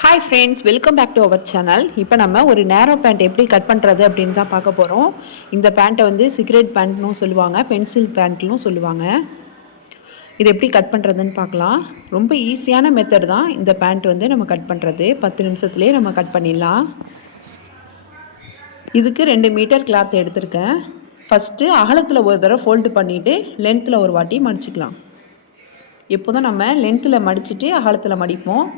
Hi friends, welcome back to our channel. இப்போ நம்ம ஒரு நேரோ பேண்ட் எப்படி கட் பண்ணுறது அப்படின்னு தான் பார்க்க போகிறோம். இந்த பேண்ட்டை வந்து சிகரெட் பேண்ட்னும் சொல்லுவாங்க, பென்சில் பேண்ட்னும் சொல்லுவாங்க. இது எப்படி கட் பண்ணுறதுன்னு பார்க்கலாம். ரொம்ப ஈஸியான மெத்தட் தான் இந்த பேண்ட் வந்து நம்ம கட் பண்ணுறது. 10 நிமிஷத்துலேயே நம்ம கட் பண்ணிடலாம். இதுக்கு 2 மீட்டர் கிளாத் எடுத்திருக்கேன். ஃபஸ்ட்டு அகலத்தில் ஒரு தடவை ஃபோல்டு பண்ணிவிட்டு லென்த்தில் ஒரு வாட்டி மடிச்சுக்கலாம். எப்போதும் நம்ம லென்த்தில் மடிச்சுட்டு அகலத்தில் மடிப்போம்.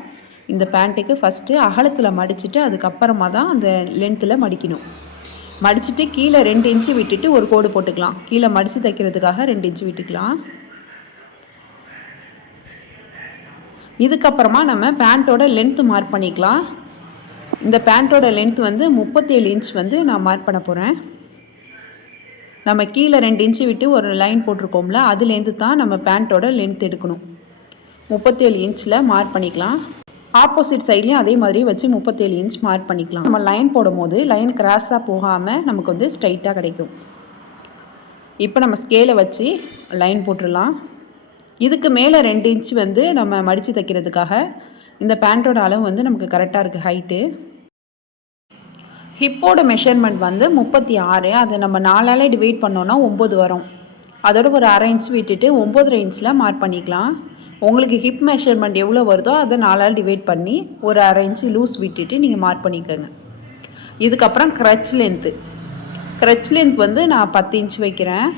இந்த பேண்ட்டுக்கு ஃபஸ்ட்டு அகலத்தில் மடிச்சுட்டு அதுக்கப்புறமா தான் அந்த லென்த்தில் மடிக்கணும். மடிச்சுட்டு கீழே 2 இன்ச்சு விட்டுட்டு ஒரு கோடு போட்டுக்கலாம். கீழே மடித்து தைக்கிறதுக்காக 2 இன்ச்சு விட்டுக்கலாம். இதுக்கப்புறமா நம்ம பேண்ட்டோட லென்த்து மார்க் பண்ணிக்கலாம். இந்த பேண்ட்டோட லென்த் வந்து 37 இன்ச் வந்து நான் மார்க் பண்ண போகிறேன். நம்ம கீழே 2 இன்ச்சு விட்டு ஒரு லைன் போட்டிருக்கோம்ல, அதுலேருந்து தான் நம்ம பேண்ட்டோட லென்த் எடுக்கணும். 37 இன்ச்சில் மார்க் பண்ணிக்கலாம். ஆப்போசிட் சைட்லேயும் அதே மாதிரி வச்சு 37 இன்ச் மார்க் பண்ணிக்கலாம். நம்ம லைன் போடும்போது லைன் கிராஸாக போகாமல் நமக்கு வந்து ஸ்ட்ரைட்டாக கிடைக்கும். இப்போ நம்ம ஸ்கேலை வச்சு லைன் போட்டுடலாம். இதுக்கு மேலே 2 இன்ச் வந்து நம்ம மடித்து தைக்கிறதுக்காக இந்த பேண்ட்டோட அளவு வந்து நமக்கு கரெக்டாக இருக்குது. ஹைட்டு ஹிப்போட மெஷர்மெண்ட் வந்து 36. அதை நம்ம 4ஆல் டிவைட் பண்ணோன்னா 9 வரும். அதோட ஒரு அரை இன்ச் விட்டுட்டு 9.5 இன்ச்சில் மார்க் பண்ணிக்கலாம். உங்களுக்கு ஹிப் மெஷர்மெண்ட் எவ்வளோ வருதோ அதை 4ஆல் டிவைட் பண்ணி ஒரு அரை இன்ச்சு லூஸ் விட்டுட்டு நீங்கள் மார்க் பண்ணிக்கோங்க. இதுக்கப்புறம் க்ரச் லென்த் வந்து நான் 10 இன்ச் வைக்கிறேன்.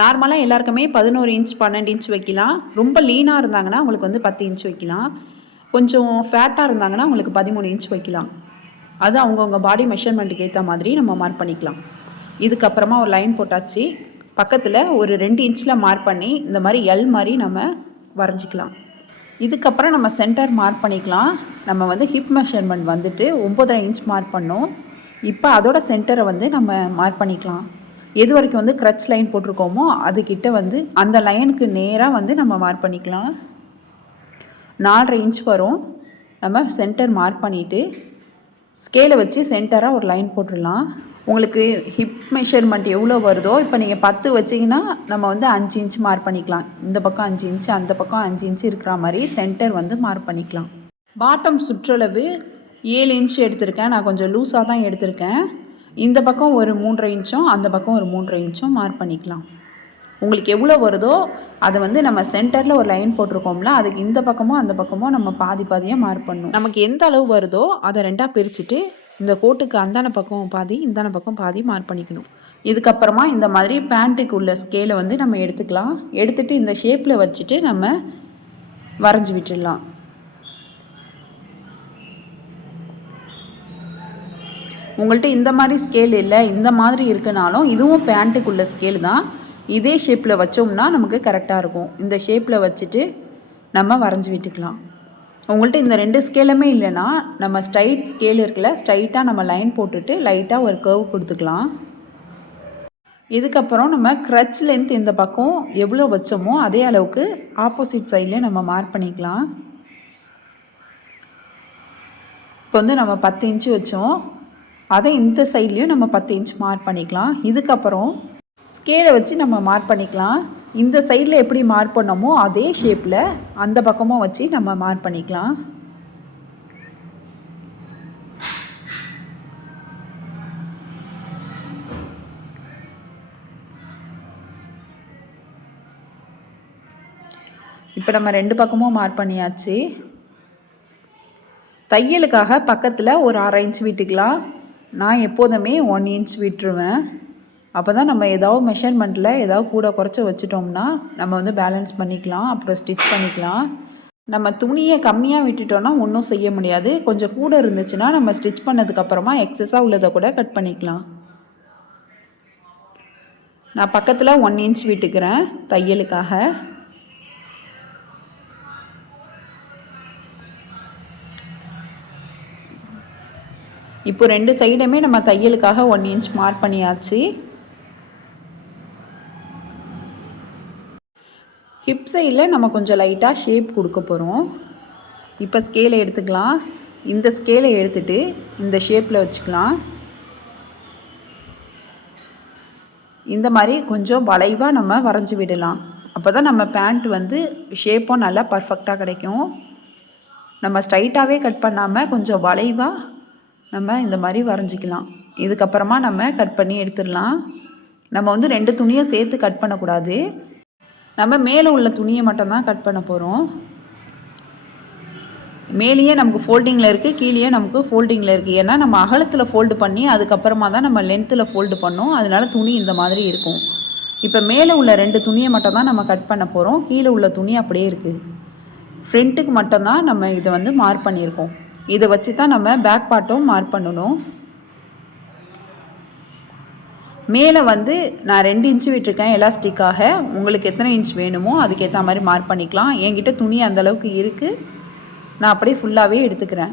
நார்மலாக எல்லாருக்குமே 11 இன்ச் 12 இன்ச் வைக்கலாம். ரொம்ப லீனாக இருந்தாங்கன்னா உங்களுக்கு வந்து 10 இன்ச் வைக்கலாம். கொஞ்சம் ஃபேட்டாக இருந்தாங்கன்னா உங்களுக்கு 13 இன்ச் வைக்கலாம். அது அவங்கவுங்க பாடி மெஷர்மெண்ட்டுக்கு ஏற்ற மாதிரி நம்ம மார்க் பண்ணிக்கலாம். இதுக்கப்புறமா ஒரு லைன் போட்டாச்சு. பக்கத்தில் ஒரு 2 இன்ச்சில் மார்க் பண்ணி இந்த மாதிரி எல் மாதிரி நம்ம வரைஞ்சிக்கலாம். இதுக்கப்புறம் நம்ம சென்டர் மார்க் பண்ணிக்கலாம். நம்ம வந்து ஹிப் மெஷர்மெண்ட் வந்துட்டு 9.5 இன்ச் மார்க் பண்ணோம். இப்போ அதோட சென்டரை வந்து நம்ம மார்க் பண்ணிக்கலாம். எது வரைக்கும் வந்து க்ரச் லைன் போட்டிருக்கோமோ அதுக்கிட்ட வந்து அந்த லைனுக்கு நேராக வந்து நம்ம மார்க் பண்ணிக்கலாம். 4.5 இன்ச் வரும். நம்ம சென்டர் மார்க் பண்ணிவிட்டு ஸ்கேலை வச்சு சென்டராக ஒரு லைன் போட்டுடலாம். உங்களுக்கு ஹிப் மெஷர்மெண்ட் எவ்வளோ வருதோ, இப்போ நீங்கள் 10 வச்சிங்கன்னா நம்ம வந்து 5 இன்ச் மார்க் பண்ணிக்கலாம். இந்த பக்கம் 5 இன்ச்சு, அந்த பக்கம் 5 இன்ச்சு இருக்கிற மாதிரி சென்டர் வந்து மார்க் பண்ணிக்கலாம். பாட்டம் சுற்றளவு 7 இன்ச் எடுத்திருக்கேன். நான் கொஞ்சம் லூஸாக தான் எடுத்திருக்கேன். இந்த பக்கம் ஒரு 3.5 இன்ச்சும் அந்த பக்கம் ஒரு 3.5 இன்ச்சும் மார்க் பண்ணிக்கலாம். உங்களுக்கு எவ்வளோ வருதோ அதை வந்து நம்ம சென்டரில் ஒரு லைன் போட்டிருக்கோம்ல, அதுக்கு இந்த பக்கமும் அந்த பக்கமும் நம்ம பாதியாக மார்க் பண்ணணும். நமக்கு எந்த அளவு வருதோ அதை 2ஆக பிரிச்சுட்டு இந்த கோட்டுக்கு அந்தான பக்கம் பாதி இந்தான பக்கம் பாதி மார்க் பண்ணிக்கணும். இதுக்கப்புறமா இந்த மாதிரி பேண்ட்டுக்கு உள்ள ஸ்கேலை வந்து நம்ம எடுத்துக்கலாம். எடுத்துகிட்டு இந்த ஷேப்பில் வச்சுட்டு நம்ம வரைஞ்சி விட்டுடலாம். உங்கள்கிட்ட இந்த மாதிரி ஸ்கேல் இல்லை, இந்த மாதிரி இருக்குனாலும் இதுவும் பேண்ட்டுக்குள்ள ஸ்கேல் தான். இதே ஷேப்பில் வச்சோம்னா நமக்கு கரெக்டாக இருக்கும். இந்த ஷேப்பில் வச்சுட்டு நம்ம வரைஞ்சி விட்டுக்கலாம். உங்கள்கிட்ட இந்த 2 ஸ்கேலுமே இல்லைன்னா நம்ம ஸ்ட்ரைட் ஸ்கேல் இருக்குல்ல, ஸ்ட்ரைட்டாக நம்ம லைன் போட்டுட்டு லைட்டாக ஒரு கர்வ் கொடுத்துக்கலாம். இதுக்கப்புறம் நம்ம க்ரச் லென்த் இந்த பக்கம் எவ்வளோ வச்சோமோ அதே அளவுக்கு ஆப்போசிட் சைட்லேயே நம்ம மார்க் பண்ணிக்கலாம். இப்போ வந்து நம்ம 10 இன்ச்சு வச்சோம், அதை இந்த சைட்லேயும் நம்ம 10 இன்ச் மார்க் பண்ணிக்கலாம். இதுக்கப்புறம் ஸ்கேலை வச்சு நம்ம மார்க் பண்ணிக்கலாம். இந்த சைடில் எப்படி மார்க் பண்ணோமோ அதே ஷேப்பில் அந்த பக்கமும் வச்சு நம்ம மார்க் பண்ணிக்கலாம். இப்போ நம்ம 2 பக்கமும் மார்க் பண்ணியாச்சு. தையலுக்காக பக்கத்தில் ஒரு அரை இன்ச் விட்டுக்கலாம். நான் எப்போதுமே 1 இன்ச் விட்டுருவேன். அப்போ தான் நம்ம ஏதாவது மெஷர்மெண்ட்டில் ஏதாவது கூட குறைச்சி வச்சுட்டோம்னா நம்ம வந்து பேலன்ஸ் பண்ணிக்கலாம், அப்புறம் ஸ்டிச் பண்ணிக்கலாம். நம்ம துணியை கம்மியாக விட்டுட்டோன்னா ஒன்றும் செய்ய முடியாது. கொஞ்சம் கூட இருந்துச்சுன்னா நம்ம ஸ்டிச் பண்ணதுக்கப்புறமா எக்ஸஸாக உள்ளதை கூட கட் பண்ணிக்கலாம். நான் பக்கத்தில் 1 இன்ச் விட்டுக்கிறேன் தையலுக்காக. இப்போ 2 சைடுமே நம்ம தையலுக்காக 1 இன்ச் மார்க் பண்ணியாச்சு. ஹிப் சைடில் நம்ம கொஞ்சம் லைட்டாக ஷேப் கொடுக்க போகிறோம். இப்போ ஸ்கேலை எடுத்துக்கலாம். இந்த ஸ்கேலை எடுத்துகிட்டு இந்த ஷேப்பில் வச்சுக்கலாம். இந்த மாதிரி கொஞ்சம் வளைவாக நம்ம வரைஞ்சி விடலாம். அப்போ தான் நம்ம பேண்ட் வந்து ஷேப்பும் நல்லா பர்ஃபெக்டாக கிடைக்கும். நம்ம ஸ்ட்ரைட்டாகவே கட் பண்ணாமல் கொஞ்சம் வளைவாக நம்ம இந்த மாதிரி வரைஞ்சிக்கலாம். இதுக்கப்புறமா நம்ம கட் பண்ணி எடுத்துடலாம். நம்ம வந்து 2 துணியும் சேர்த்து கட் பண்ணக்கூடாது. நம்ம மேலே உள்ள துணியை மட்டும்தான் கட் பண்ண போகிறோம். மேலேயே நமக்கு ஃபோல்டிங்கில் இருக்குது, கீழேயே நமக்கு ஃபோல்டிங்கில் இருக்குது. ஏன்னா நம்ம அகலத்தில் ஃபோல்டு பண்ணி அதுக்கப்புறமா தான் நம்ம லென்த்தில் ஃபோல்டு பண்ணோம். அதனால துணி இந்த மாதிரி இருக்கும். இப்போ மேலே உள்ள 2 துணியை மட்டும் தான் நம்ம கட் பண்ண போகிறோம். கீழே உள்ள துணி அப்படியே இருக்குது. ஃப்ரண்ட்டுக்கு மட்டும்தான் நம்ம இதை வந்து மார்க் பண்ணியிருக்கோம். இதை வச்சு தான் நம்ம பேக் பார்ட்டும் மார்க் பண்ணணும். மேலே வந்து நான் 2 இன்ச்சு விட்டுருக்கேன் எலாஸ்டிக்காக. உங்களுக்கு எத்தனை இன்ச் வேணுமோ அதுக்கேற்ற மாதிரி மார்க் பண்ணிக்கலாம். என்கிட்ட துணி அந்தளவுக்கு இருக்குது, நான் அப்படியே ஃபுல்லாகவே எடுத்துக்கிறேன்.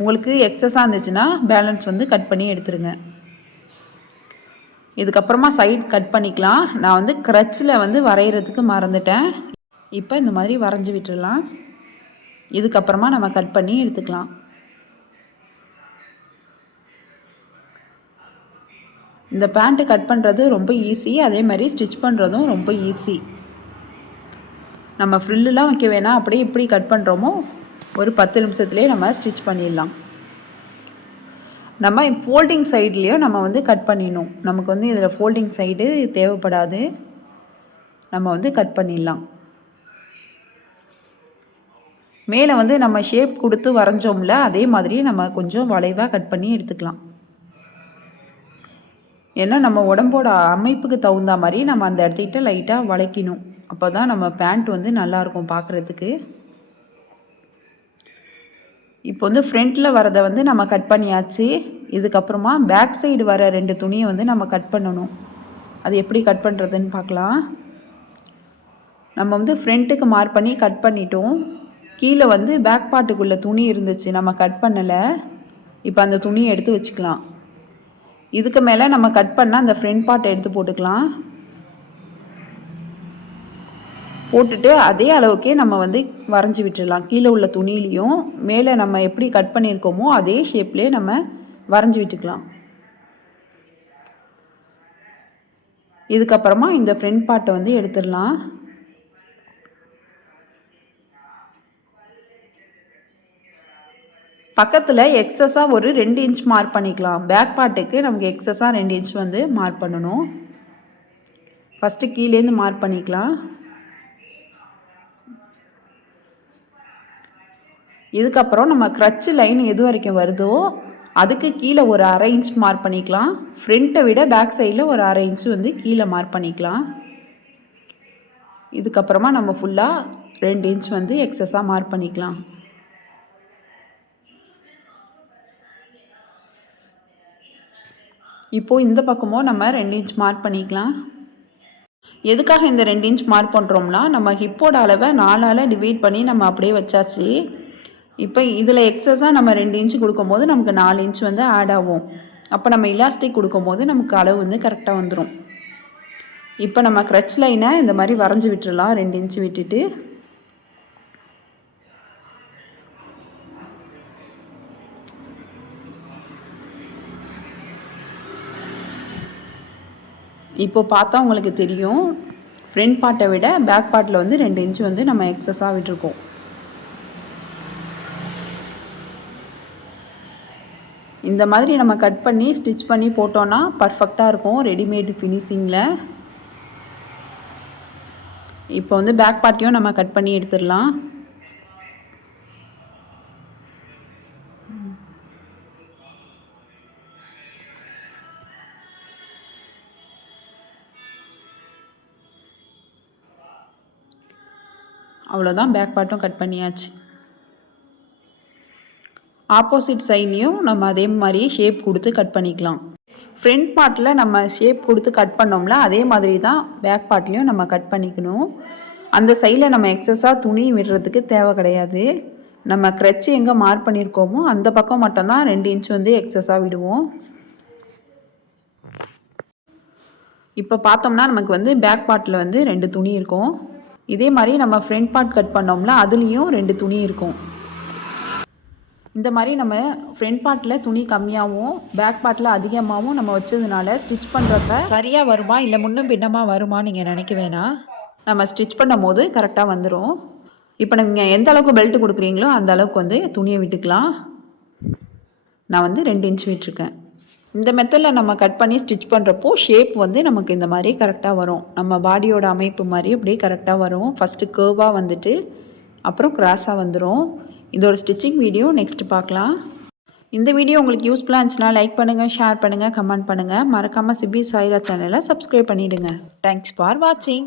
உங்களுக்கு எக்ஸஸாக இருந்துச்சுன்னா பேலன்ஸ் வந்து கட் பண்ணி எடுத்துருங்க. இதுக்கப்புறமா சைட் கட் பண்ணிக்கலாம். நான் வந்து க்ரச்சில் வந்து வரைகிறதுக்கு மறந்துட்டேன். இப்போ இந்த மாதிரி வரைஞ்சி விட்டுடலாம். இதுக்கப்புறமா நம்ம கட் பண்ணி எடுத்துக்கலாம். இந்த பேண்ட்டு கட் பண்ணுறது ரொம்ப ஈஸி, அதே மாதிரி ஸ்டிச் பண்ணுறதும் ரொம்ப ஈஸி. நம்ம ஃப்ரில்லாம் வைக்க வேணாம், அப்படியே இப்படி கட் பண்ணுறோமோ ஒரு 10 நிமிஷத்துலேயே நம்ம ஸ்டிச் பண்ணிடலாம். நம்ம ஃபோல்டிங் சைட்லேயும் நம்ம வந்து கட் பண்ணிடணும். நமக்கு வந்து இதில் ஃபோல்டிங் சைடு தேவைப்படாது, நம்ம வந்து கட் பண்ணிடலாம். மேலே வந்து நம்ம ஷேப் கொடுத்து வரைஞ்சோம்ல, அதே மாதிரி நம்ம கொஞ்சம் வளைவாக கட் பண்ணி எடுத்துக்கலாம். ஏன்னா நம்ம உடம்போட அமைப்புக்கு தகுந்த மாதிரி நம்ம அந்த இடத்துக்கிட்ட லைட்டாக வளைக்கணும். அப்போ தான் நம்ம பேண்ட் வந்து நல்லாயிருக்கும் பார்க்குறதுக்கு. இப்போ வந்து ஃப்ரண்ட்டில் வரதை வந்து நம்ம கட் பண்ணியாச்சு. இதுக்கப்புறமா பேக் சைடு வர 2 துணியை வந்து நம்ம கட் பண்ணணும். அது எப்படி கட் பண்ணுறதுன்னு பார்க்கலாம். நம்ம வந்து ஃப்ரண்ட்டுக்கு மார்க் பண்ணி கட் பண்ணிட்டோம். கீழே வந்து பேக் பார்ட்டுக்குள்ளே துணி இருந்துச்சு, நம்ம கட் பண்ணலை. இப்போ அந்த துணியை எடுத்து வச்சுக்கலாம். இதுக்கு மேலே நம்ம கட் பண்ணால் அந்த ஃப்ரண்ட் பார்ட்டை எடுத்து போட்டுக்கலாம். போட்டுட்டு அதே அளவுக்கே நம்ம வந்து வரைஞ்சி விட்டுடலாம். கீழே உள்ள துணியிலையும் மேலே நம்ம எப்படி கட் பண்ணியிருக்கோமோ அதே ஷேப்லேயே நம்ம வரைஞ்சி விட்டுக்கலாம். இதுக்கப்புறமா இந்த ஃப்ரண்ட் பார்ட்டை வந்து எடுத்துடலாம். பக்கத்தில் எக்ஸஸாக ஒரு 2 இன்ச் மார்க் பண்ணிக்கலாம். பேக் பார்ட்டுக்கு நமக்கு எக்ஸஸாக 2 இன்ச் வந்து மார்க் பண்ணணும். ஃபஸ்ட்டு கீழேருந்து மார்க் பண்ணிக்கலாம். இதுக்கப்புறம் நம்ம க்ரட்ச் லைன் எது வரைக்கும் வருதோ அதுக்கு கீழே ஒரு 1/2 இன்ச் மார்க் பண்ணிக்கலாம். ஃப்ரண்ட்டை விட பேக் சைடில் ஒரு 1/2 இன்ச் வந்து கீழே மார்க் பண்ணிக்கலாம். இதுக்கப்புறமா நம்ம ஃபுல்லாக 2 இன்ச் வந்து எக்ஸஸாக மார்க் பண்ணிக்கலாம். இப்போது இந்த பக்கமும் நம்ம 2 இன்ச் மார்க் பண்ணிக்கலாம். எதுக்காக இந்த 2 இன்ச் மார்க் பண்ணுறோம்னா, நம்ம ஹிப்போட அளவை 4ஆல் டிவைட் பண்ணி நம்ம அப்படியே வச்சாச்சு. இப்போ இதில் எக்ஸஸாக நம்ம 2 இன்ச்சு கொடுக்கும்போது நமக்கு 4 இன்ச் வந்து ஆட் ஆகும். அப்போ நம்ம இலாஸ்டிக் கொடுக்கும்போது நமக்கு அளவு வந்து கரெக்டாக வந்துடும். இப்போ நம்ம க்ரட்ச் லைனை இந்த மாதிரி வரைஞ்சி விட்டுடலாம். 2 இன்ச்சு விட்டுட்டு இப்போ பார்த்தா உங்களுக்கு தெரியும், ஃப்ரண்ட் பார்ட்டை விட பேக் பார்ட்டில் வந்து 2 இன்ச்சு வந்து நம்ம எக்ஸஸாக விட்டுருக்கோம். இந்த மாதிரி நம்ம கட் பண்ணி ஸ்டிச் பண்ணி போட்டோன்னா பர்ஃபெக்டாக இருக்கும் ரெடிமேடு ஃபினிஷிங்கில். இப்போ வந்து பேக் பார்ட்டையும் நம்ம கட் பண்ணி எடுத்துடலாம். அவ்வளோதான், பேக் பார்ட்டும் கட் பண்ணியாச்சு. ஆப்போசிட் சைட்லேயும் நம்ம அதே மாதிரி ஷேப் கொடுத்து கட் பண்ணிக்கலாம். ஃப்ரண்ட் பார்ட்டில் நம்ம ஷேப் கொடுத்து கட் பண்ணோம்ல, அதே மாதிரி தான் பேக் பார்ட்லேயும் நம்ம கட் பண்ணிக்கணும். அந்த சைடில் நம்ம எக்ஸஸாக துணி விடுறதுக்கு தேவை கிடையாது. நம்ம க்ரட்ச் எங்கே மார்க் பண்ணியிருக்கோமோ அந்த பக்கம் மட்டும்தான் 2 இன்ச் வந்து எக்ஸஸாக விடுவோம். இப்போ பார்த்தோம்னா நமக்கு வந்து பேக் பார்ட்டில் வந்து 2 துணி இருக்கும். இதே மாதிரி நம்ம ஃப்ரண்ட் பார்ட் கட் பண்ணோம்ல, அதுலேயும் 2 துணி இருக்கும். இந்த மாதிரி நம்ம ஃப்ரண்ட் பார்ட்டில் துணி கம்மியாகவும் பேக் பார்ட்டில் அதிகமாகவும் நம்ம வச்சதுனால ஸ்டிச் பண்ணுறப்ப சரியாக வருமா இல்லை முன்னும் பின்னமாக வருமா நீங்கள் நினைக்க வேணாம். நம்ம ஸ்டிச் பண்ணும் போது கரெக்டாக வந்துடும். இப்போ நீங்கள் எந்த அளவுக்கு பெல்ட் கொடுக்குறீங்களோ அந்த அளவுக்கு வந்து துணியை விட்டுக்கலாம். நான் வந்து 2 இன்ச் விட்டுருக்கேன். இந்த மெத்தடில் நம்ம கட் பண்ணி ஸ்டிச் பண்ணுறப்போ ஷேப் வந்து நமக்கு இந்த மாதிரி கரெக்டாக வரும். நம்ம பாடியோட அமைப்பு மாதிரி அப்படியே கரெக்டாக வரும். ஃபஸ்ட்டு கேர்வாக வந்துட்டு அப்புறம் கிராஸாக வந்துடும். இதோட ஸ்டிச்சிங் வீடியோ நெக்ஸ்ட் பார்க்கலாம். இந்த வீடியோ உங்களுக்கு யூஸ்ஃபுல்லாக இருந்துச்சுன்னா லைக் பண்ணுங்கள், ஷேர் பண்ணுங்கள், கமெண்ட் பண்ணுங்கள். மறக்காமல் சிபி சாய்ரா சேனலை சப்ஸ்கிரைப் பண்ணிவிடுங்க. தேங்க்ஸ் ஃபார் வாட்சிங்.